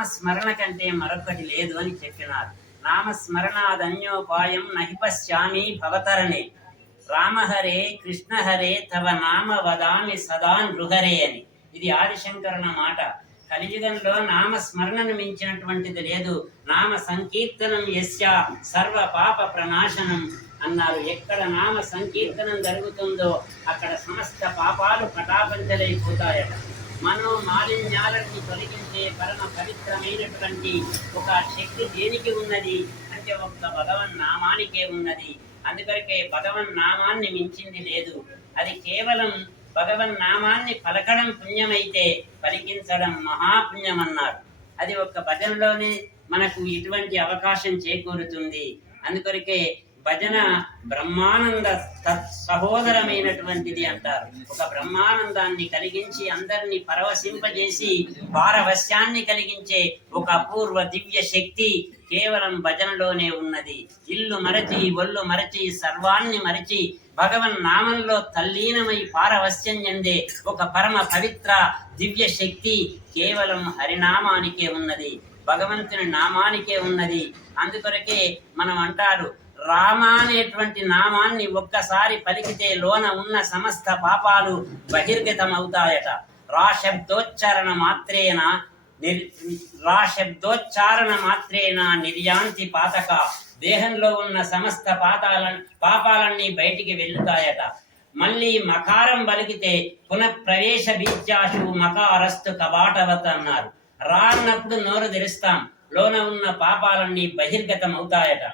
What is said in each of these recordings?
నామస్మరణ కంటే మరొకటి లేదు అని చెప్పినారు. నామస్మరణాదన్యోపాయం నహి పశ్యామి భవతరణే. రామహరే కృష్ణహరే తవ నామ వదామి సదా నృహరే అని. ఇది ఆదిశంకరణ మాట. కలియుగంలో నామ స్మరణను మించినటువంటిది లేదు. నామ సంకీర్తనం యస్య సర్వ పాప ప్రణాశనం అన్నారు. ఎక్కడ నామ సంకీర్తనం జరుగుతుందో అక్కడ సమస్త పాపాలు పటాపంచలైపోతాయట మనో మాలిన్యాలను తొలగించే పరమ పవిత్రమైనటువంటి ఒక శక్తి దేనికి ఉన్నది? అంటే ఒక్క భగవన్ నామానికే ఉన్నది. అందుకొరకే భగవన్ నామాన్ని మించింది లేదు. అది కేవలం భగవన్ నామాన్ని పలకడం పుణ్యమైతే పలికించడం మహాపుణ్యం అన్నారు అది ఒక్క భజనలోనే మనకు ఇటువంటి అవకాశం చేకూరుతుంది. అందుకొరకే భజన బ్రహ్మానంద సహోదరమైనటువంటిది అంటారు. ఒక బ్రహ్మానందాన్ని కలిగించి అందరినీ పరవశింపజేసి పారవశ్యాన్ని కలిగించే ఒక అపూర్వ దివ్య శక్తి కేవలం భజనలోనే ఉన్నది. ఇల్లు మరచి ఒళ్ళు మరచి సర్వాన్ని మరచి భగవన్ నామంలో తల్లీనమై పారవశ్యం చెందే ఒక పరమ పవిత్ర దివ్య శక్తి కేవలం హరినామానికే ఉన్నది. భగవంతుని నామానికే ఉన్నది. అందుకొరకే మనం అంటారు రామ అనేటువంటి నామాన్ని ఒక్కసారి పలికితే లోన ఉన్న సమస్త పాపాలు బహిర్గతమవుతాయట. రా శబ్దోచ్చారణ మాత్రేన నిర్ రా శబ్దోచ్చారణ మాత్రేన నిర్యాంతి పాతక. దేహంలో ఉన్న సమస్త పాతాల పాపాలన్నీ బయటికి వెళ్తాయట. మళ్ళీ మకారం బలికితే పునఃప్రవేశ బీజాషు మకారస్తు కవాటవత్ అన్నారు. రా అన్నప్పుడు నోరు తెరుస్తాం. లోన ఉన్న పాపాలన్నీ బహిర్గతం అవుతాయట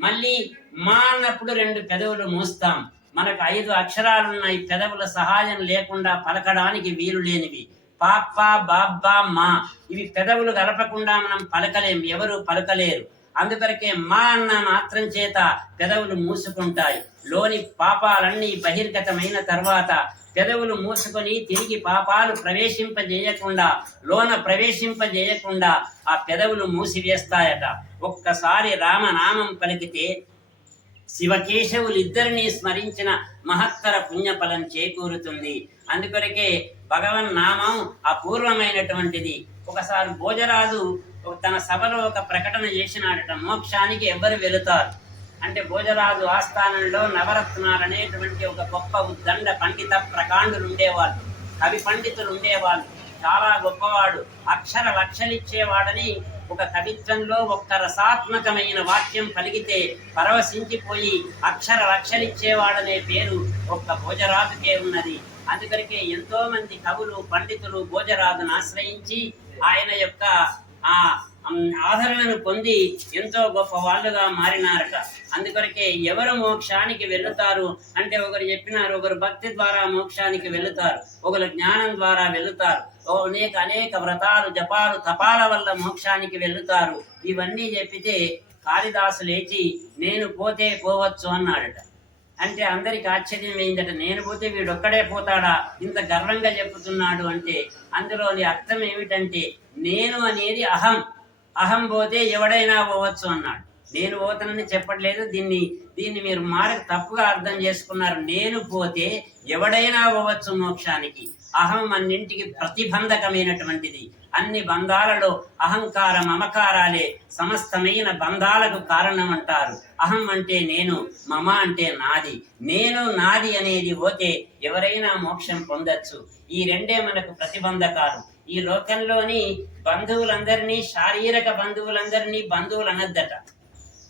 మళ్ళీ మా అన్నప్పుడు రెండు పెదవులు మూస్తాం. మనకు ఐదు అక్షరాలున్నాయి. పెదవుల సహాయం లేకుండా పలకడానికి వీలు లేనివి. పాప బాబ్బా మా. ఇవి పెదవులు కలపకుండా మనం పలకలేం. ఎవరు పలకలేరు. అందుకొరకే మా అన్న మాత్రం చేత పెదవులు మూసుకుంటాయి. లోని పాపాలన్నీ బహిర్గతమైన తర్వాత పెదవులు మూసుకొని తిరిగి పాపాలు ప్రవేశింపజేయకుండా లోన ప్రవేశింపజేయకుండా ఆ పెదవులు మూసివేస్తాయట. ఒక్కసారి రామనామం పలికితే శివకేశవులు ఇద్దరిని స్మరించిన మహత్తర పుణ్యఫలం చేకూరుతుంది. అందుకొరకే భగవన్ నామం అపూర్వమైనటువంటిది. ఒకసారి భోజరాజు తన సభలో ఒక ప్రకటన చేసినాడట మోక్షానికి ఎవరు వెళుతారు? అంటే భోజరాజు ఆస్థానంలో నవరత్నాలు అనేటువంటి ఒక గొప్ప ఉద్దండ పండిత ప్రకాండులు ఉండేవాళ్ళు కవి పండితులు ఉండేవాళ్ళు. చాలా గొప్పవాడు. అక్షర లక్షలిచ్చేవాడని ఒక కవిత్వంలో ఒక్క రసాత్మకమైన వాక్యం పలికితే పరవశించిపోయి అక్షర లక్షలిచ్చేవాడనే పేరు ఒక్క భోజరాజుకే ఉన్నది. అందుకరికే ఎంతోమంది కవులు పండితులు భోజరాజును ఆశ్రయించి ఆయన యొక్క ఆ ఆదరణను పొంది ఎంతో గొప్ప వాళ్ళుగా మారినారట. అందుకొరకే ఎవరు మోక్షానికి వెళుతారు అంటే ఒకరు చెప్పినారు ఒకరు భక్తి ద్వారా మోక్షానికి వెళుతారు ఒకరు జ్ఞానం ద్వారా వెళుతారు ఓ అనేక అనేక వ్రతాలు జపాలు తపాల వల్ల మోక్షానికి వెళుతారు ఇవన్నీ చెప్పితే కాళిదాసు లేచి నేను పోతే పోవచ్చు అన్నాడట. అంటే అందరికి ఆశ్చర్యం అయిందట నేను పోతే వీడొక్కడే పోతాడా? ఇంత గర్వంగా చెప్పుతున్నాడు అంటే అందులోని అర్థం ఏమిటంటే నేను అనేది అహం అహం పోతే ఎవడైనా పోవచ్చు అన్నాడు. నేను పోతానని చెప్పట్లేదు. దీన్ని దీన్ని మీరు మారక తప్పుగా అర్థం చేసుకున్నారు. నేను పోతే ఎవడైనా పోవచ్చు మోక్షానికి. అహం అన్నింటికి ప్రతిబంధకమైనటువంటిది. అన్ని బంధాలలో అహంకార మమకారాలే సమస్తమైన బంధాలకు కారణం అంటారు అహం అంటే నేను మమ అంటే నాది. నేను నాది అనేది పోతే ఎవరైనా మోక్షం పొందొచ్చు. ఈ రెండే మనకు ప్రతిబంధకాలు. ఈ లోకంలోని బంధువులందరినీ శారీరక బంధువులందరినీ బంధువులు అనద్దట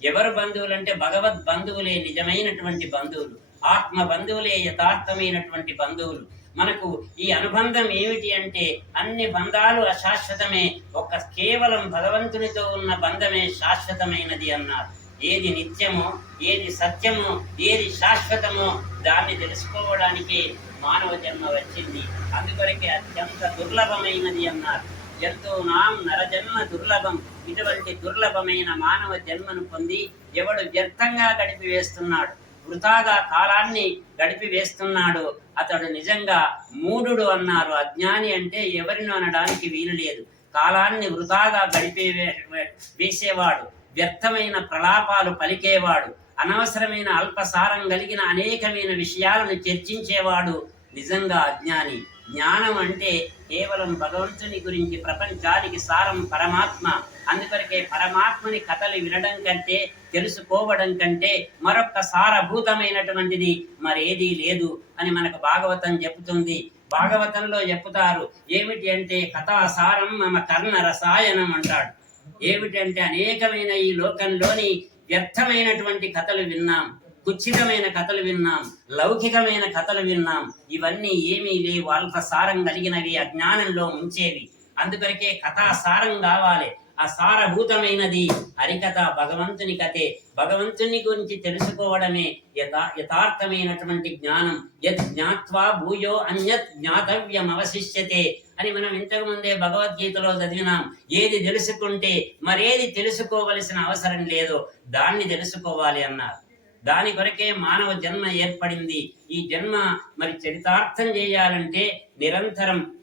ఎవరు బంధువులు అంటే భగవద్ బంధువులే నిజమైనటువంటి బంధువులు. ఆత్మ బంధువులే యథార్థమైనటువంటి బంధువులు. మనకు ఈ అనుబంధం ఏమిటి అంటే అన్ని బంధాలు అశాశ్వతమే. ఒక కేవలం భగవంతునితో ఉన్న బంధమే శాశ్వతమైనది అన్నారు. ఏది నిత్యమో ఏది సత్యమో ఏది శాశ్వతమో దాన్ని తెలుసుకోవడానికి మానవ జన్మ వచ్చింది. అందుకొరకే అత్యంత దుర్లభమైనది అన్నారు. జంతువునాం నరజన్మ దుర్లభం. ఇటువంటి దుర్లభమైన మానవ జన్మను పొంది ఎవడు వ్యర్థంగా గడిపి వేస్తున్నాడు వృథాగా కాలాన్ని గడిపి వేస్తున్నాడు అతడు నిజంగా మూఢుడు అన్నారు. అజ్ఞాని అంటే ఎవరిని అనడానికి వీలు లేదు కాలాన్ని వృథాగా గడిపే వే- వేసేవాడు వ్యర్థమైన ప్రలాపాలు పలికేవాడు అనవసరమైన అల్పసారం కలిగిన అనేకమైన విషయాలను చర్చించేవాడు నిజంగా అజ్ఞాని. జ్ఞానం అంటే కేవలం భగవంతుని గురించి ప్రపంచానికి సారం పరమాత్మ. అందుకొరకే పరమాత్మని కథలు వినడం కంటే తెలుసుకోవడం కంటే మరొక సారభూతమైనటువంటిది మరేదీ లేదు అని మనకు భాగవతం చెబుతుంది. భాగవతంలో చెప్తారు ఏమిటి అంటే కథాసారం మమ కర్ణ రసాయనం అంటాడు. ఏమిటంటే అనేకమైన ఈ లోకంలోని వ్యర్థమైనటువంటి కథలు విన్నాం కుచ్చితమైన కథలు విన్నాం లౌకికమైన కథలు విన్నాం. ఇవన్నీ ఏమీ లేవు అల్పసారం కలిగినవి అజ్ఞానంలో ఉంచేవి. అందుకొరకే కథాసారం కావాలి. ఆ సారభూతమైనది హరికథ భగవంతుని కథే. భగవంతుని గురించి తెలుసుకోవడమే యథా యథార్థమైనటువంటి జ్ఞానం. యత్ జ్ఞాత్వా భూయో అన్యత్ జ్ఞాతవ్యం అవశిష్యతే అని మనం ఇంతకు ముందే భగవద్గీతలో చదివినాం. ఏది తెలుసుకుంటే మరేది తెలుసుకోవలసిన అవసరం లేదో. దాన్ని తెలుసుకోవాలి అన్నారు. దాని కొరకే మానవ జన్మ ఏర్పడింది. ఈ జన్మ మరి చరితార్థం చేయాలంటే నిరంతరం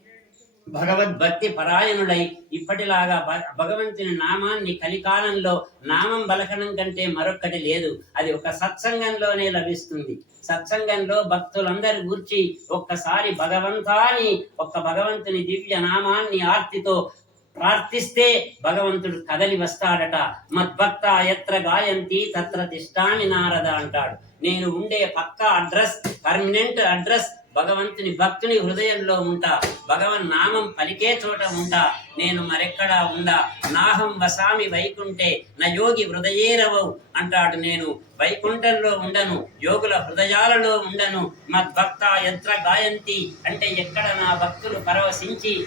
భగవద్భక్తి పరాయణుడై ఇప్పటిలాగా భగవంతుని నామాన్ని కలికాలంలో నామం బలకడం కంటే మరొక్కటి లేదు. అది ఒక సత్సంగంలోనే లభిస్తుంది. సత్సంగంలో భక్తులందరి గూర్చి ఒక్కసారి భగవంతాని ఒక్క భగవంతుని దివ్య నామాన్ని ఆర్తితో ప్రార్థిస్తే భగవంతుడు కదలి వస్తాడట. మద్భక్త ఎత్ర గాయంతి తత్ర తిష్టామి నారద అంటాడు. నేను ఉండే పక్క అడ్రస్ పర్మనెంట్ అడ్రస్ భగవంతుని భక్తుని హృదయంలో ఉంటా. భగవన్ నామం పలికే చోట ఉంటా. నేను మరెక్కడా ఉండా? నాహం వసామి వైకుంఠే. నా యోగి హృదయేరవవు అంటాడు నేను. వైకుంఠంలో ఉండను. యోగుల హృదయాలలో ఉండను. మద్భక్త యంత్ర గాయంతి అంటే ఎక్కడ నా భక్తులు పరవశించి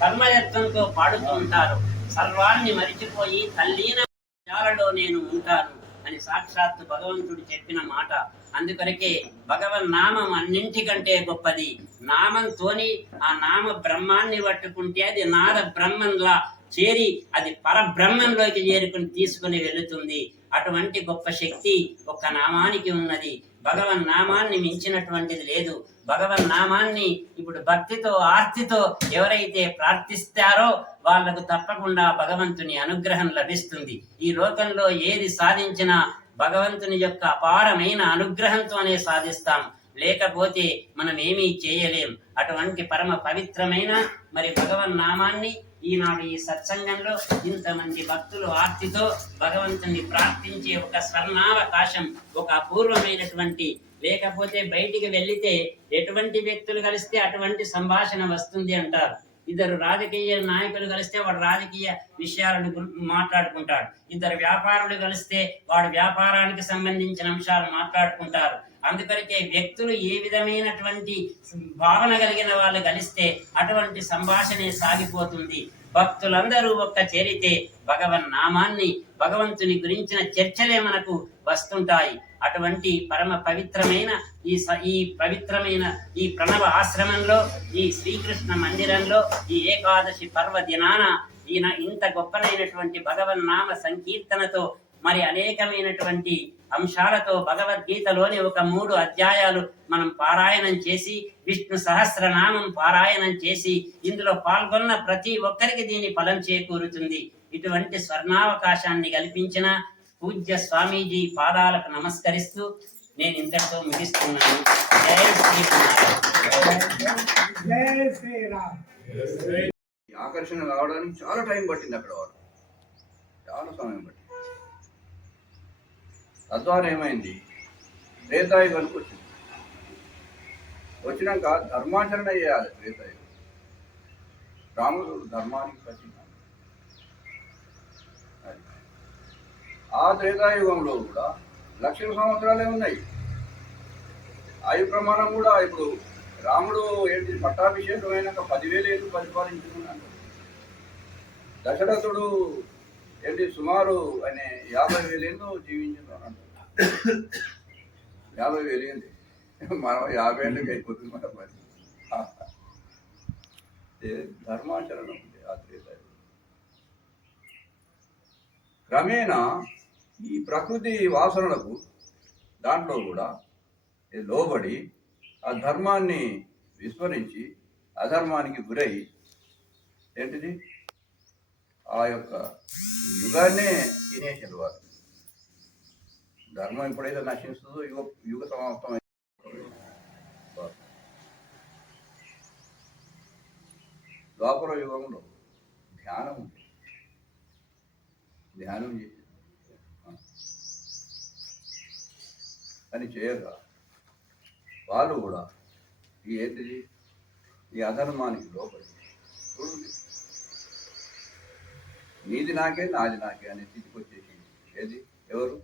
కర్మయత్వంతో పాడుతూ ఉంటారు. సర్వాన్ని మరిచిపోయి తల్లీన నేను ఉంటాను. అని సాక్షాత్తు భగవంతుడు చెప్పిన మాట. అందుకొరకే భగవన్ నామం అన్నింటికంటే గొప్పది. నామంతోని ఆ నామ బ్రహ్మాన్ని పట్టుకుంటే అది నాద బ్రహ్మంలా చేరి అది పరబ్రహ్మంలోకి చేరుకుని తీసుకుని వెళుతుంది. అటువంటి గొప్ప శక్తి ఒక్క నామానికి ఉన్నది. భగవన్ నామాన్ని మించినటువంటిది లేదు. భగవన్ నామాన్ని ఇప్పుడు భక్తితో ఆర్తితో ఎవరైతే ప్రార్థిస్తారో వాళ్ళకు తప్పకుండా భగవంతుని అనుగ్రహం లభిస్తుంది. ఈ లోకంలో ఏది సాధించినా భగవంతుని యొక్క అపారమైన అనుగ్రహంతోనే సాధిస్తాం. లేకపోతే మనం ఏమీ చేయలేం. అటువంటి పరమ పవిత్రమైన మరి భగవన్ నామాన్ని ఈనాడు ఈ సత్సంగంలో ఇంతమంది భక్తులు ఆర్తితో భగవంతుని ప్రార్థించే ఒక స్వర్ణావకాశం ఒక అపూర్వమైనటువంటి లేకపోతే బయటికి వెళ్ళితే ఎటువంటి వ్యక్తులు కలిస్తే అటువంటి సంభాషణ వస్తుంది అంటారు. ఇద్దరు రాజకీయ నాయకులు కలిస్తే వాడు రాజకీయ విషయాలను మాట్లాడుకుంటాడు. ఇద్దరు వ్యాపారులు కలిస్తే వాడు వ్యాపారానికి సంబంధించిన అంశాలు మాట్లాడుకుంటారు. అందుకొరకే వ్యక్తులు ఏ విధమైనటువంటి భావన కలిగిన వాళ్ళు కలిస్తే అటువంటి సంభాషణే సాగిపోతుంది. భక్తులందరూ ఒక్క చేరితే భగవన్ నామాన్ని భగవంతుని గురించిన చర్చలే మనకు వస్తుంటాయి. అటువంటి పరమ పవిత్రమైన ఈ ఈ పవిత్రమైన ఈ ప్రణవ ఆశ్రమంలో ఈ శ్రీకృష్ణ మందిరంలో ఈ ఏకాదశి పర్వ దినాన ఈయన ఇంత గొప్పనైనటువంటి భగవన్ నామ సంకీర్తనతో మరి అనేకమైనటువంటి అంశాలతో భగవద్గీతలోని ఒక మూడు అధ్యాయాలు మనం పారాయణం చేసి విష్ణు సహస్రనామం పారాయణం చేసి ఇందులో పాల్గొన్న ప్రతి ఒక్కరికి దీని ఫలం చేకూరుతుంది. ఇటువంటి స్వర్ణావకాశాన్ని కల్పించిన పూజ్య స్వామీజీ పాదాలకు నమస్కరిస్తూ నేను ఇంతటితో ముగిస్తున్నాను. జై శ్రీరామ్. ఆకర్షణ రావడానికి చాలా టైం పట్టింది అక్కడ చాలా సమయం పట్టింది. తద్వారా ఏమైంది? త్రేతాయుగానికి వచ్చింది. వచ్చినాక ధర్మాచరణ చేయాలి త్రేతాయుగం. రాముడు ధర్మానికి ప్రతీక ఆ త్రేతాయుగంలో కూడా లక్షల సంవత్సరాలే ఉన్నాయి. ఆయు ప్రమాణం కూడా ఇప్పుడు రాముడు ఏంటి? పట్టాభిషేకం అయినాక పదివేలు ఏళ్ళు పరిపాలించుకున్నాడు? దశరథుడు ఏంటి సుమారు ఆయన యాభై వేలేళ్ళు జీవించున్నాడు అంటారు యాభై వేలేంది. మనం యాభై ఏళ్ళకి అయిపోతుంది మన పని. ధర్మాచరణ ఉంది ఆ క్రమేణా ఈ ప్రకృతి వాసనలకు దాంట్లో కూడా లోబడి ఆ ధర్మాన్ని విస్మరించి అధర్మానికి గురై ఏంటిది? ఆ యొక్క యుగాన్నే తినేసారు వారు. ధర్మం ఎప్పుడైతే నశిస్తుందో యుగ యుగ సమాప్తం ద్వాపర యుగంలో ధ్యానం ఉంది. ధ్యానం చేసి అని చేయగా వాళ్ళు కూడా ఈ ఏంటిది? ఈ అధర్మానికి లోపలి చూడండి. నీది నాకే నాది నాకే అనే స్థితికి వచ్చేసింది. ఏది? ఎవరు?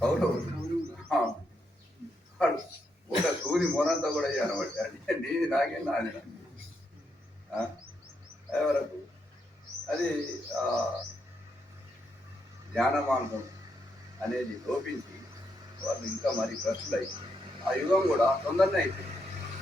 కౌరవులు ఒక సూది మొనంతా కూడా అనబట్టి అంటే నీది నాకే నాది నాకే. అది వరకు అది ధ్యాన మార్గం అనేది లోపించి వాళ్ళు ఇంకా మరి ప్రశ్నలు అయి ఆ యుగం కూడా తొందరనే అయిపోయింది.